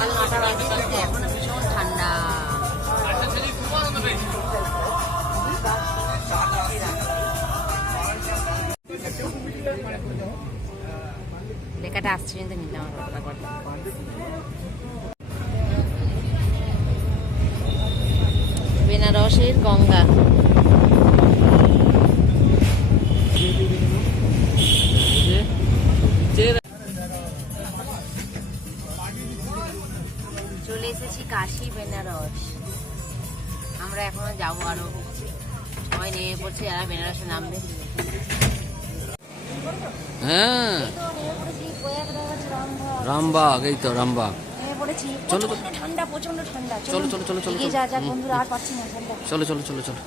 সকাল 9টা বাজে কিন্তু এখনো ভীষণ ঠান্ডা। লেখাটা আসছে কিন্তু নিলাম বেনারসের গঙ্গা। চলে এসেছি কাশী বেনারস। আমরা এখনো যাবো, আরো সবাই নেমে পড়ছে, যারা বেনারসে নামবে। হ্যাঁ, রামবাগ, এই তো রামবাগ। চলো ঠান্ডা, প্রচন্ড ঠান্ডা। চলো চলো চলো চলো, যা যা বন্ধুরা, আর পাচ্ছি না ঠান্ডা। চলো চলো চলো চলো।